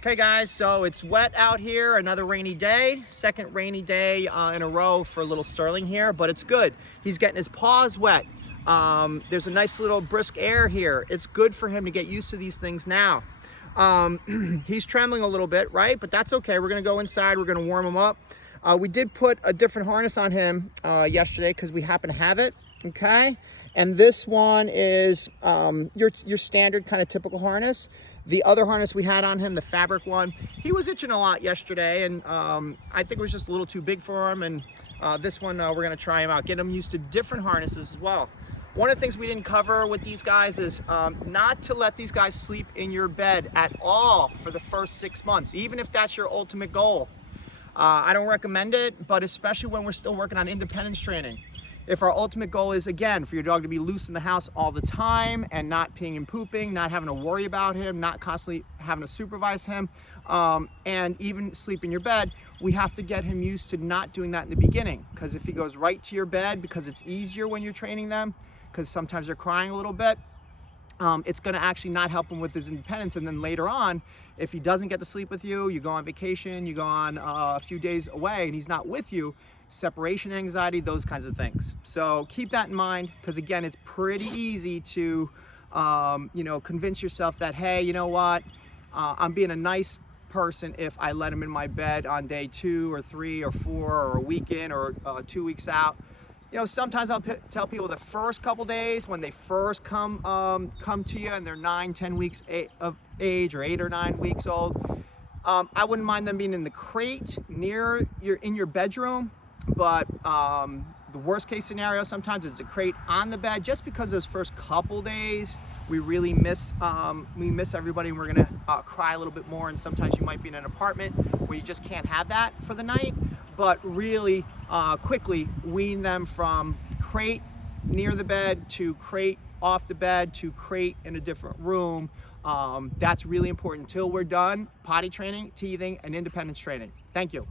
Okay guys, so it's wet out here, another rainy day, second rainy day in a row for little Sterling here, but it's good. He's getting his paws wet. There's a nice little brisk air here. It's good for him to get used to these things now. He's trembling a little bit, right? But that's okay. We're gonna go inside, we're gonna warm him up. We did put a different harness on him yesterday because we happen to have it, okay? And this one is your standard kind of typical harness. The other harness we had on him, the fabric one, he was itching a lot yesterday, and I think it was just a little too big for him. And this one, we're gonna try him out, get him used to different harnesses as well. One of the things we didn't cover with these guys is not to let these guys sleep in your bed at all for the first 6 months, even if that's your ultimate goal. I don't recommend it, but especially when we're still working on independence training. If our ultimate goal is, again, for your dog to be loose in the house all the time and not peeing and pooping, not having to worry about him, not constantly having to supervise him, and even sleep in your bed, we have to get him used to not doing that in the beginning. Because if he goes right to your bed, because it's easier when you're training them, because sometimes they're crying a little bit, it's going to actually not help him with his independence. And then later on, if he doesn't get to sleep with you, you go on vacation, you go on a few days away and he's not with you, separation anxiety, those kinds of things. So keep that in mind, because again, it's pretty easy to convince yourself that, hey, you know what, I'm being a nice person if I let him in my bed on day 2 or 3 or 4 or a weekend or 2 weeks out. You know, sometimes I'll tell people the first couple days when they first come to you and they're 9-10 weeks of age or 8 or 9 weeks old, I wouldn't mind them being in the crate in your bedroom. But the worst case scenario sometimes is a crate on the bed, just because those first couple days we really miss everybody, and we're gonna cry a little bit more. And sometimes you might be in an apartment where you just can't have that for the night. But really quickly wean them from crate near the bed to crate off the bed to crate in a different room. That's really important until we're done potty training, teething, and independence training. Thank you.